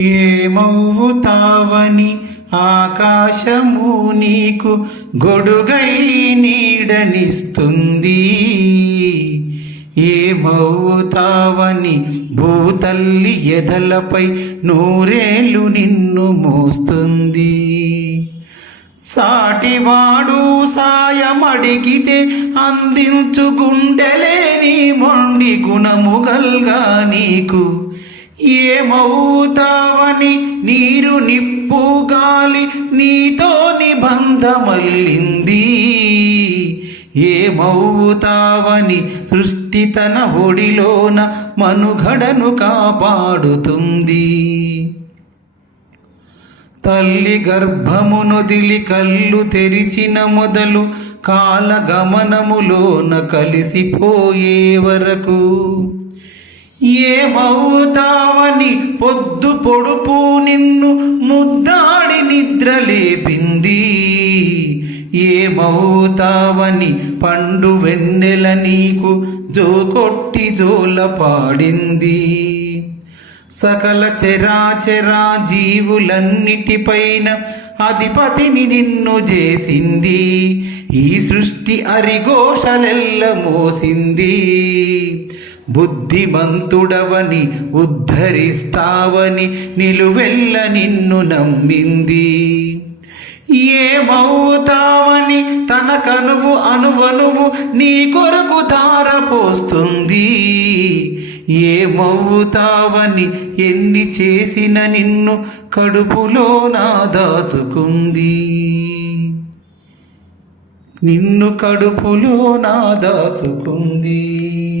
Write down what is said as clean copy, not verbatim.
ఏమవుతావని ఆకాశము నీకు గొడుగై నీడనిస్తుంది. ఏమవుతావని భూతల్లి ఎదలపై నూరేళ్ళు నిన్ను మోస్తుంది. సాటివాడు సాయమడిగితే అందించు గుండెలేని మొండి గుణముగల్గా నీకు ఏమవుతావని నీరు నిప్పు గాలి నీతో నిబంధమల్లింది. ఏమవుతావని సృష్టి తన ఒడిలోన మనుగడను కాపాడుతుంది. తల్లి గర్భమునొదిలి కళ్ళు తెరిచిన మొదలు కాలగమనములోన కలిసిపోయే వరకు ఏమవుతావని పొద్దు పొడుపు నిన్ను ముద్దాడి నిద్రలేపింది. ఏమవుతావని పండు వెన్నెల నీకు జోకొట్టి జోల పాడింది. సకల చరాచరా జీవులన్నిటిపైన అధిపతిని నిన్ను చేసింది. ఈ సృష్టి అరిఘోషలెల్ల మోసింది. బుద్ధిమంతుడవని ఉద్ధరిస్తావని నిలువెల్ల నిన్ను నమ్మింది. ఏమవుతావని తన కనువు అనువనువు నీ కొరకు ధారపోస్తుంది. ఏమవుతావని ఎన్ని చేసిన నిన్ను కడుపులో నా దాచుకుంది. నిన్ను కడుపులో నా దాచుకుంది.